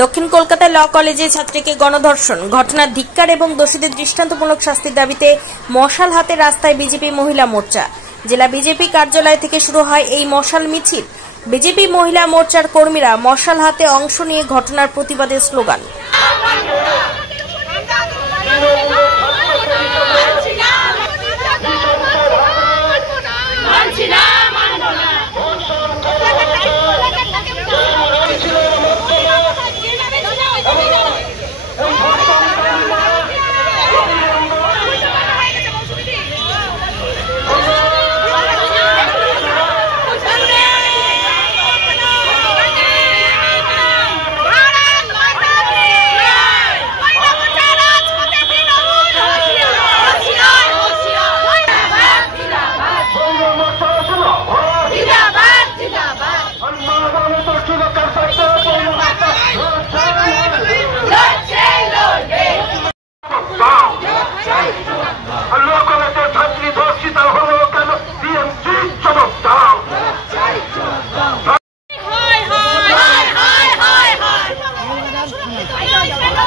দক্ষিণ কলকাতায় ল কলেজে ছাত্রীকে গণধর্ষণ ঘটনার ধিক্কার এবং দোষীদের দৃষ্টান্তমূলক শাস্তির দাবিতে মশাল হাতে রাস্তায় বিজেপি মহিলা মোর্চা। জেলা বিজেপি কার্যালয় থেকে শুরু হয় এই মশাল মিছিল। বিজেপি মহিলা মোর্চার কর্মীরা মশাল হাতে অংশ নিয়ে ঘটনার প্রতিবাদে স্লোগান।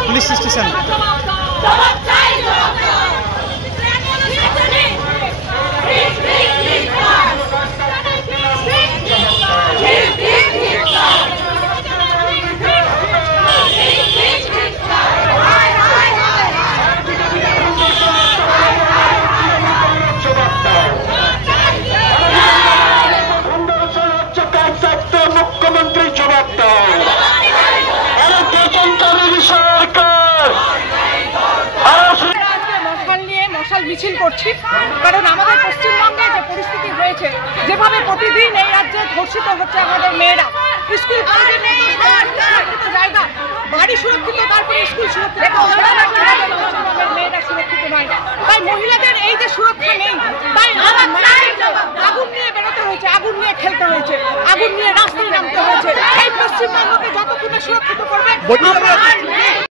पुलिस स्टेशन मुख्यमंत्री जवाब মিছিল করছি, কারণ আমাদের পশ্চিমবঙ্গে যে পরিস্থিতি হয়েছে, যেভাবে প্রতিদিন এই রাজ্যে ধর্ষিত হচ্ছে আমাদের মেয়েরা, স্কুল কলেজে নেই জায়গা, বাড়ি সুরক্ষিত, তারপরে স্কুল সুরক্ষিত, পশ্চিমবঙ্গের মেয়েরা সুরক্ষিত নয়। তাই মহিলাদের এই যে সুরক্ষা নেই, তাই আগুন নিয়ে বেরোতে হয়েছে, আগুন নিয়ে খেলতে হয়েছে, আগুন নিয়ে রাস্তায় নামতে হয়েছে। এই পশ্চিমবঙ্গকে যতক্ষণ সুরক্ষিত করবে